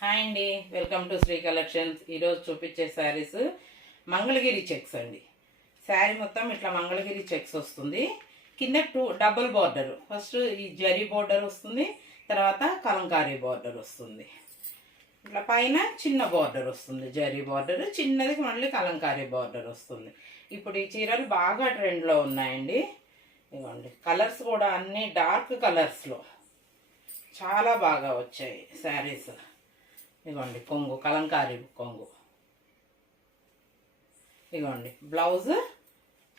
Hi అండి, welcome to Shri collections. ఈరోజు చూపించే శారీస్ మంగళగిరి చెక్స్ అండి. శారీ మొత్తం ఇట్లా మంగళగిరి చెక్స్ వస్తుంది. కింద డబుల్ బార్డర్, ఫస్ట్ ఈ జరీ బార్డర్ వస్తుంది, తర్వాత కలంకారీ బార్డర్ వస్తుంది. ఇట్లా పైన చిన్న బార్డర్ వస్తుంది, జరీ బార్డర్ చిన్నది, మళ్ళీ కలంకారీ బార్డర్ వస్తుంది. ఇప్పుడు ఈ చీరలు బాగా ట్రెండ్లో ఉన్నాయండి. ఇవ్వండి, కలర్స్ కూడా అన్నీ డార్క్ కలర్స్లో చాలా బాగా వచ్చాయి శారీస్. ఇదిగోండి కొంగు, కలంకారీ కొంగు. ఇదిగోండి బ్లౌజ్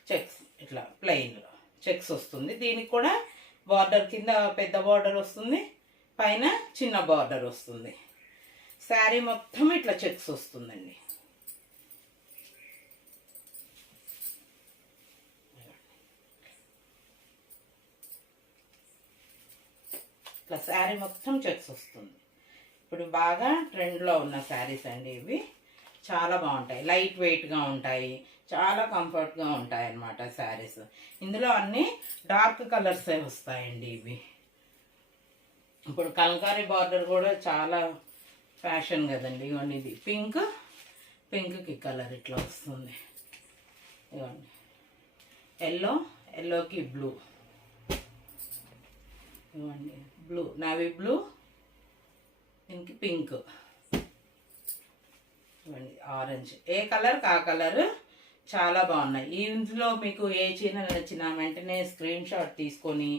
చెక్స్, ఇట్లా ప్లెయిన్ చెక్స్ వస్తుంది. దీనికి కూడా బార్డర్ కింద పెద్ద బార్డర్ వస్తుంది, పైన చిన్న బార్డర్ వస్తుంది. శారీ మొత్తం ఇట్లా చెక్స్ వస్తుందండి. ఇట్లా శారీ మొత్తం చెక్స్ వస్తుంది. ఇప్పుడు బాగా ట్రెండ్లో ఉన్న శారీస్ అండి ఇవి. చాలా బాగుంటాయి, లైట్ వెయిట్గా ఉంటాయి, చాలా కంఫర్ట్గా ఉంటాయి అన్నమాట శారీస్. ఇందులో అన్నీ డార్క్ కలర్సే వస్తాయండి ఇవి. ఇప్పుడు కలంకారీ బార్డర్ కూడా చాలా ఫ్యాషన్ కదండి. ఇవ్వండి, ఇది పింక్కి కలర్ ఇట్లా వస్తుంది. ఇవ్వండి, ఎల్లోకి బ్లూ. ఇవ్వండి బ్లూ, నావీ బ్లూ, దీనికి పింక్, ఇవ్వండి ఆరెంజ్. ఏ కలర్ ఆ కలర్ చాలా బాగున్నాయి. ఇందులో మీకు ఏ చీర నచ్చినా వెంటనే స్క్రీన్ షాట్ తీసుకొని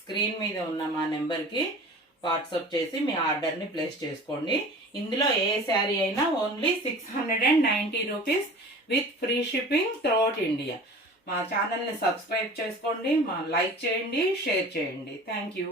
స్క్రీన్ మీద ఉన్న మా నెంబర్కి వాట్సాప్ చేసి మీ ఆర్డర్ని ప్లేస్ చేసుకోండి. ఇందులో ఏ శారీ అయినా only 690 rupees with free shipping throughout India. మా ఛానల్ని సబ్స్క్రైబ్ చేసుకోండి, లైక్ చేయండి, షేర్ చేయండి. Thank you.